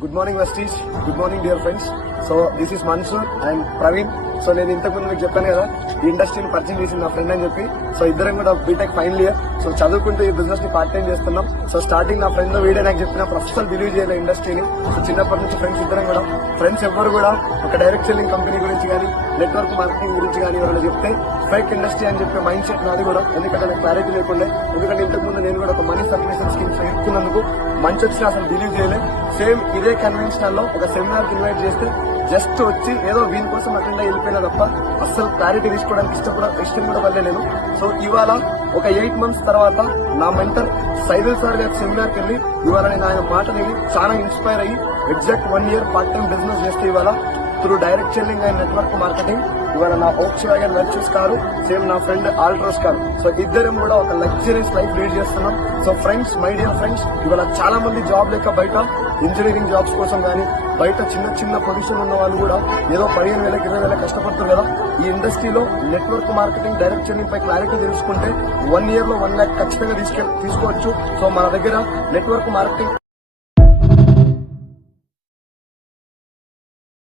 Good morning Vestige, good morning dear friends. So this is Mansoor and Praveen. So నేను ఇంతకుముందు మీకు చెప్పాను కదా, ఈ ఇండస్ట్రీని పరిచయం చేసింది నా ఫ్రెండ్ అని చెప్పి. సో ఇద్దరం కూడా బీటెక్ ఫైనల్ ఇయర్. సో చదువుకుంటూ ఈ బిజినెస్ ని పార్ట్ టైం చేస్తున్నాం. సో స్టార్టింగ్ నా ఫ్రెండ్ వీడియో నాకు చెప్పినప్పుడు అస్సలు బిలీవ్ చేయలేదు ఇండస్ట్రీని. సో చిన్నప్పటి నుంచి ఫ్రెండ్స్ ఇద్దరం కూడా, ఫ్రెండ్స్ ఎవరు కూడా ఒక డైరెక్ట్ సెల్లింగ్ కంపెనీ గురించి కానీ నెట్వర్క్ మార్కెటింగ్ గురించి కానీ ఎవరైనా చెప్తే ఫేక్ ఇండస్ట్రీ అని చెప్పే మైండ్ సెట్ నాది కూడా. ఎందుకంటే నాకు క్లారిటీ లేకుండే. ఎందుకంటే ఇంతకుముందు నేను కూడా ఒక మనీ సర్క్యులేషన్ స్కీమ్స్ ఇస్తున్నందుకు మంచి వచ్చినా అసలు బిలీవ్ చేయలేదు. సేమ్ ఇదే కన్వెన్షనల్ లో ఒక సెమినార్ కి ఇన్వైట్ చేస్తే జస్ట్ వచ్చి ఏదో వీని కోసం అటెండ్ అయ్యి వెళ్ళిపోయినా తప్ప అస్సలు క్లారిటీ తీసుకోవడానికి ఇష్టం కూడా పడలేదు. సో ఇవాళ ఒక 8 months తర్వాత నా మెంటర్ సైదుల్ సార్ గారి సెమినార్ కి వెళ్ళి ఇవాళ నేను ఆయన మాట విని చాలా ఇన్స్పైర్ అయ్యి exact 1 year part time business చేస్తే ఇవాళ through direct selling and network marketing ఇవాళ నా Volkswagen వెర్చస్ కారు, సేమ్ నా ఫ్రెండ్ ఆల్ట్రోస్ కారు. సో ఇద్దరం కూడా ఒక లగ్జరీస్ లైఫ్ లీడ్ చేస్తున్నాం. So friends, my dear friends, ఇవాళ చాలా మంది జాబ్ లేక బయట ఇంజనీరింగ్ జాబ్స్ కోసం కానీ బయట చిన్న పొజిషన్ ఉన్న వాళ్ళు కూడా ఏదో 15,000 20,000 కష్టపడుతున్నారు కదా. ఈ ఇండస్ట్రీలో నెట్వర్క్ మార్కెటింగ్ డైరెక్ట్ సెల్లింగ్ పై క్లారిటీ తెలుసుకుంటే 1 year లో 1 lakh ఖచ్చితంగా తీసుకోవచ్చు. సో మన దగ్గర నెట్వర్క్ మార్కెటింగ్